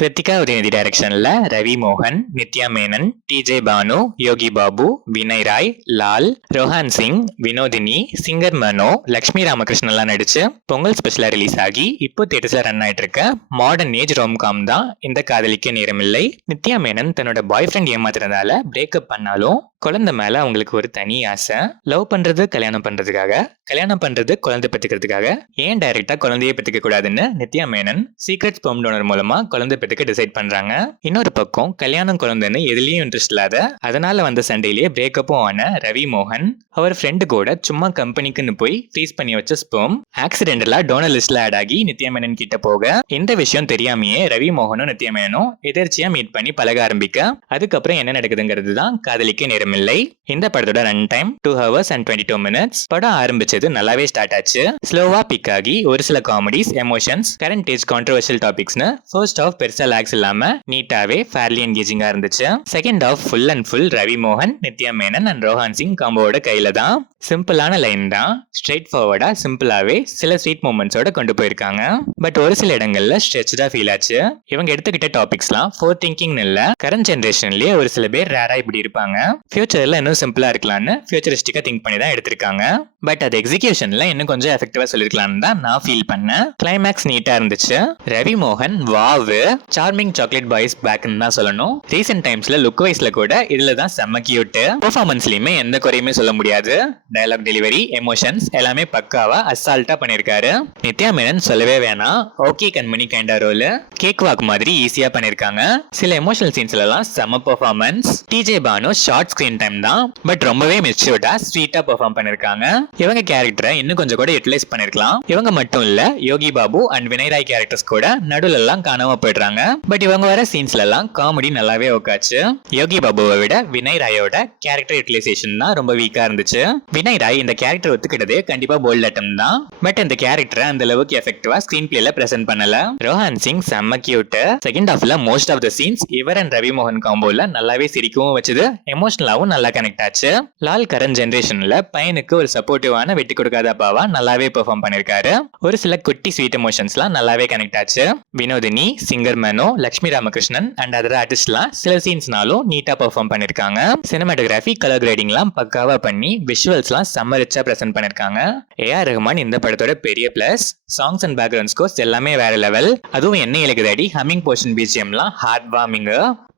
கிருத்திகா உதயநிதி டைரக்ஷன்ல ரவி மோகன், Nithya Menon, DJ Banu, Yogi Babu, Vinay Rai, Lal, Rohan Singh, Vinodhini, singer Mano, Lakshmi Ramakrishnan எல்லாம் நடிச்சு பொங்கல் ஸ்பெஷலா ரிலீஸ் ஆகி இப்போ தியேட்டர்ஸ்ல ரன் ஆயிட்டு இருக்க மாடர்ன் ஏஜ் ரோம்காம் தான் இந்த காதலிக்க நேரமில்லை. நித்யா மேனன் தன்னோட பாய் ஃப்ரெண்ட் ஏமாத்துறதால பிரேக்கப் பண்ணாலும் குழந்தை மேல அவங்களுக்கு ஒரு தனி ஆசை. லவ் பண்றது கல்யாணம் பண்றதுக்காக, கல்யாணம் பண்றது குழந்தை பெற்றுக்கிறதுக்காக, ஏன் டைரக்டா குழந்தைய பெற்றுக்க கூடாதுன்னு Nithya Menen secret sperm donor மூலமா குழந்தை பெற்றுக்க டிசைட் பண்றாங்க. இன்னொரு பக்கம் கல்யாணம் குழந்தைன்னு எதுலயும் இன்ட்ரெஸ்ட் இல்லாத, அதனால வந்த சண்டையிலேயே பிரேக்கப்பும் ஆன ரவி மோகன் அவர் ஃப்ரெண்டு கூட சும்மா கம்பெனிக்குன்னு போய் ஃப்ரீஸ் பண்ணி வச்ச ஸ்பெர்ம் ஆக்சிடென்டலா டோனர் லிஸ்ட்ல ஆட் ஆகி நித்யா மேனன் கிட்ட போக, இந்த விஷயம் தெரியாமையே ரவி மோகனும் நித்யா மேனனும் எதிர்ச்சியா மீட் பண்ணி பழக ஆரம்பிக்க, அதுக்கப்புறம் என்ன நடக்குதுங்கிறது தான் காதலிக்க நேரம் இல்லை. இந்த படத்தோட run time 2 hours and 22 minutes. படம் ஆரம்பிச்சது நல்லாவே ஸ்டார்ட் ஆச்சு. ஸ்லோவா பிக் ஆகி ஒரு சில comedies, emotions, current age controversial டாபிக்ஸ்னு ஃபர்ஸ்ட் ஹாஃப் பெருசா லாக்ஸ் இல்லாம நீட்டாவே ஃபேர்லி என்கேஜிங்கா இருந்துச்சு. Second half full and full Ravi மோகன், நித்யா மேனன் அண்ட் ரோஹான் சிங் காம்போவோட கையில தான். சிம்பிளான லைன் தான், ஸ்ட்ரெயிட் ஃபார்வர்டா சிம்பிளாவே சில ஸ்வீட் மூமெண்ட்ஸோட கொண்டு போயிருக்காங்க. பட் ஒரு சில இடங்கள்ல ஸ்ட்ரெச்சா ஃபீல் ஆச்சு. இவங்க எடுத்துக்கிட்ட டாபிக்ஸ்லாம் ஃபோர் திங்கிங் இல்ல, கரண்ட் ஜென்ரேஷன்லயே ஒரு சில பேர் ரேரா இப்படி இருப்பாங்க. ஃபியூச்சர்ல இன்னும் சிம்பிளா இருக்கலாம்னு ஃபியூச்சரிஸ்டிக்கா திங்க் பண்ணி தான் எடுத்திருக்காங்க. பட் அது எக்ஸிகியூஷன்ல இன்னும் கொஞ்சம் எஃபெக்டிவா சொல்லிருக்கலாம்னு தான் நான் ஃபீல் பண்ணேன். கிளைமேக்ஸ் நீட்டா இருந்துச்சு. ரவி மோகன் வாவ், சார்மிங் சாக்லேட் பாய்ஸ் பேக்னு தான் சொல்லணும். ரீசெண்ட் டைம்ஸ்ல லுக் வைஸ்ல கூட இதுல தான் செம்ம கியூட். பெர்ஃபார்மன்ஸ்லயுமே எந்த குறையுமே சொல்ல முடியாது. டயலாக் டெலிவரி, எமோஷன்ஸ் எல்லாமே பக்காவா அசால்ட்டா பண்ணிருக்காரு. நித்யா மேனன் சொல்லவே வேணாம், ஓகே கண்மணி கைண்டா ரோல் கேக் வாக் மாதிரி ஈஸியா பண்ணிருக்காங்க. சில எமோஷனல் சீன்ஸ்ல எல்லாம் செம்ம performance. DJ Bhanu short screen time தான், பட் ரொம்பவே மெச்சூர்டா ஸ்வீட்டா பெர்ஃபார்ம் பண்ணிருக்காங்க. இவங்க கேரக்டரை இன்னும் கொஞ்சம் கூட யூட்டிலைஸ் பண்ணிருக்கலாம். இவங்க மட்டும் இல்ல, யோகி பாபு அண்ட் வினய் ராய் கேரக்டர்ஸ் கூட நடுவுல எல்லாம் காணாம போயிடுறாங்க. பட் இவங்க வர சீன்ஸ்ல எல்லாம் காமெடி நல்லாவே உட்காச்சு. யோகி பாபுவை விட வினய் ராயோட கேரக்டர் யூட்டிலைசேஷன் தான் ரொம்ப வீக்கா இருந்துச்சு. வினய் ராய் இந்த கேரக்டர் ஒத்துக்கிட்டதே கண்டிப்பா போல்ட் அட்டம் தான். பட் இந்த கேரக்டரை அந்த அளவுக்கு எஃபெக்டிவா ஸ்கிரீன் பிளேல பிரசன்ட் பண்ணல. ரோஹான் சிங் செம்ம கியூட். செகண்ட் ஹாஃப்ல மோஸ்ட் ஆஃப் த சீன்ஸ் இவர் அண்ட் ரவி மோகன் காம்போல நல்லாவே சிரிக்கவும் வச்சது, எமோஷனலாவும் நல்லா கனெக்ட் ஆச்சு. லால் கரண்ட் ஜெனரேஷன்ல பையனுக்கு ஒரு சப்போர்ட்டிவான வெட்டி கொடுக்காத அப்பாவா நல்லாவே பெர்ஃபார்ம் பண்ணிருக்காரு. ஒரு சில குட்டி ஸ்வீட் எமோஷன்ஸ்லாம் நல்லாவே கனெக்ட் ஆச்சு. Vinodhini, singer Mano, Lakshmi Ramakrishnan and other ஆர்டிஸ்ட்லாம் சில சீன்ஸ்னாலும் நீட்டா பெர்ஃபார்ம் பண்ணிருக்காங்க. சினிமாட்டோகிராஃபி, கலர் கிரேடிங்லாம் பக்காவா பண்ணி விஷுவல்ஸ்லாம் செம்ம ரிச்சா பிரசன்ட் பண்ணிருக்காங்க. ஏஆர் ரஹ்மான் இந்த படத்தோட பெரிய plus. Songs and background scores எல்லாமே வேற லெவல். அதுவும் என்ன இலக்குதாடி ஹம்மிங் போர்ஷன் பிஜிஎம்லாம் ஹார்ட் வார்மிங்.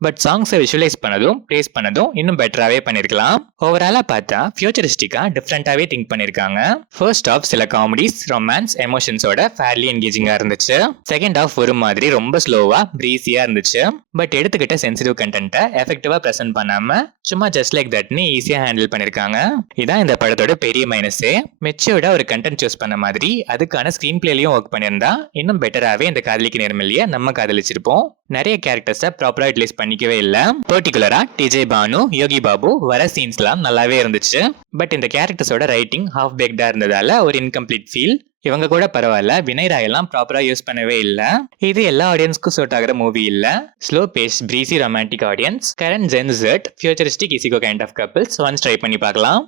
பட் சாங்ஸை விஷுவலைஸ் பண்ணதும் ப்ளேஸ் பண்ணதும் இன்னும் பெட்டராகவே பண்ணிருக்கலாம். ஓவராலாக பார்த்தா ஃபியூச்சரிஸ்டிக்காக டிஃப்ரெண்டாகவே திங்க் பண்ணியிருக்காங்க. ஃபர்ஸ்ட் ஆஃப் சில காமெடிஸ், ரொமான்ஸ், எமோஷன்ஸோட ஃபேர்லி என்கேஜிங்காக இருந்துச்சு. செகண்ட் ஆஃப் ஒரு மாதிரி ரொம்ப ஸ்லோவாக ப்ரீஸியாக இருந்துச்சு. பட் எடுத்துக்கிட்ட சென்சிட்டிவ் கண்டென்ட்டை எஃபெக்டிவாக ப்ரெசென்ட் பண்ணாமல் சும்மா ஜஸ்ட் லைக் தட்னு ஈஸியாக ஹேண்டில் பண்ணியிருக்காங்க. இதான் இந்த படத்தோட பெரிய மைனஸே. மெச்சூர்டா ஒரு கண்டென்ட் சூஸ் பண்ண மாதிரி அதுக்கான ஸ்க்ரீன் பிளேலையும் ஒர்க் பண்ணியிருந்தா இன்னும் பெட்டராகவே இந்த காதலிக்கு நேர்மையிலேயே நம்ம காதலிச்சிருப்போம். நிறைய கேரக்டர்ஸை ப்ராப்பரா யூட்டிலைஸ் பண்ணிக்கவே இல்லை. பர்டிகுலரா டிஜே பானு, யோகி பாபு வர சீன்ஸ்லாம் நல்லாவே இருந்துச்சு. பட் இந்த கேரக்டர்ஸோட ரைட்டிங் ஹாஃப் பேக்டா இருந்ததால ஒரு இன்கம்ப்ளீட் ஃபீல். இவங்க கூட பரவாயில்ல, வினய் ராய் எல்லாம் ப்ராப்பரா யூஸ் பண்ணவே இல்லை. இது எல்லா ஆடியன்ஸ்க்கும் சூட் ஆகிற மூவி இல்ல. Slow pace, breezy romantic audience, current gen Z, futuristic இசிகோ kind of couples once try பண்ணி பார்க்கலாம்.